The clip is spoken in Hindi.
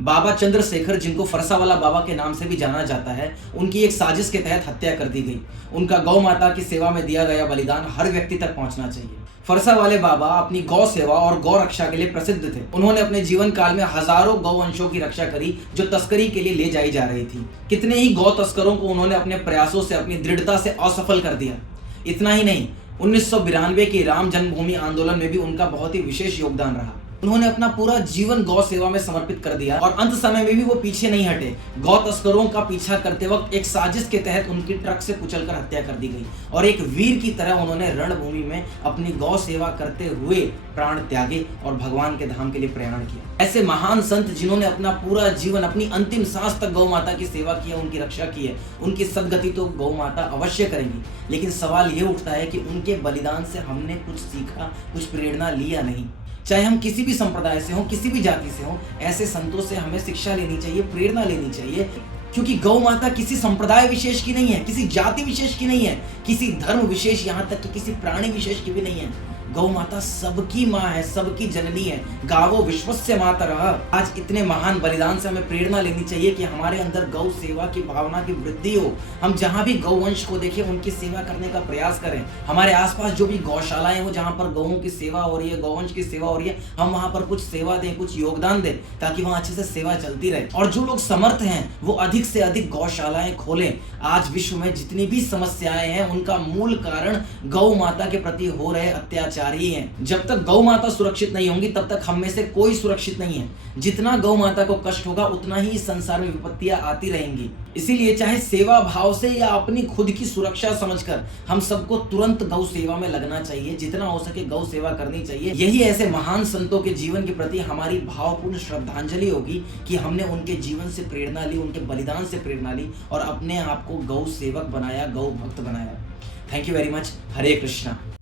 बाबा चंद्रशेखर, जिनको फरसावाला बाबा के नाम से भी जाना जाता है, उनकी एक साजिश के तहत हत्या कर दी गई। उनका गौ माता की सेवा में दिया गया बलिदान हर व्यक्ति तक पहुंचना चाहिए। फरसावाले बाबा अपनी गौ सेवा और गौ रक्षा के लिए प्रसिद्ध थे। उन्होंने अपने जीवन काल में हजारों गौवंशों की रक्षा करी जो तस्करी के लिए ले जाई जा रही थी। कितने ही गौ तस्करों को उन्होंने अपने प्रयासों से, अपनी दृढ़ता से असफल कर दिया। इतना ही नहीं, 1992 के राम जन्मभूमि आंदोलन में भी उनका बहुत ही विशेष योगदान रहा। उन्होंने अपना पूरा जीवन गौ सेवा में समर्पित कर दिया और अंत समय में भी वो पीछे नहीं हटे। गौ तस्करों का पीछा करते वक्त एक साजिश के तहत उनकी ट्रक से कुचलकर हत्या कर दी गई और एक वीर की तरह उन्होंने रणभूमि में अपनी गौ सेवा करते हुए प्राण त्यागे और भगवान के धाम के लिए प्रयाण किया। ऐसे महान संत जिन्होंने अपना पूरा जीवन, अपनी अंतिम सांस तक गौ माता की सेवा की है, उनकी रक्षा की है, उनकी सदगति तो गौ माता अवश्य करेंगी। लेकिन सवाल ये उठता है कि उनके बलिदान से हमने कुछ सीखा, कुछ प्रेरणा ली या नहीं। चाहे हम किसी भी संप्रदाय से हों, किसी भी जाति से हों, ऐसे संतों से हमें शिक्षा लेनी चाहिए, प्रेरणा लेनी चाहिए। क्योंकि गौ माता किसी संप्रदाय विशेष की नहीं है, किसी जाति विशेष की नहीं है, किसी धर्म विशेष, यहाँ तक कि किसी प्राणी विशेष की भी नहीं है। गौ माता सबकी माँ है, सबकी जननी है। गावो विश्वस्य मातरः। आज इतने महान बलिदान से हमें प्रेरणा लेनी चाहिए कि हमारे अंदर गौ सेवा की भावना की वृद्धि हो। हम जहाँ भी गौवंश को देखें, उनकी सेवा करने का प्रयास करें। हमारे आसपास जो भी गौशालाएं हो, जहाँ पर गौओं की सेवा हो रही है, गौवंश की सेवा हो रही है, हम वहाँ पर कुछ सेवा दें, कुछ योगदान दें, ताकि वहाँ अच्छे से सेवा चलती रहे। और जो लोग समर्थ हैं वो अधिक से अधिक गौशालाएं खोलें। आज विश्व में जितनी भी समस्याएं हैं, उनका मूल कारण गौ माता के प्रति हो रहे अत्याचार ही है। जब तक गौ माता सुरक्षित नहीं होंगी, तब तक हम में से कोई सुरक्षित नहीं है। जितना गौ माता को कष्ट होगा, उतना ही संसार में विपत्तियां आती रहेंगी। इसीलिए चाहे सेवा भाव से या अपनी खुद की सुरक्षा समझकर हम सबको तुरंत गौ सेवा में लगना चाहिए। जितना हो सके गौ सेवा करनी चाहिए। यही ऐसे महान संतों के जीवन के प्रति हमारी भावपूर्ण श्रद्धांजलि होगी कि हमने उनके जीवन से प्रेरणा ली, उनके बलिदान से प्रेरणा ली और अपने आप को गौ सेवक बनाया, गौ भक्त बनाया। Thank you very much. Hare Krishna.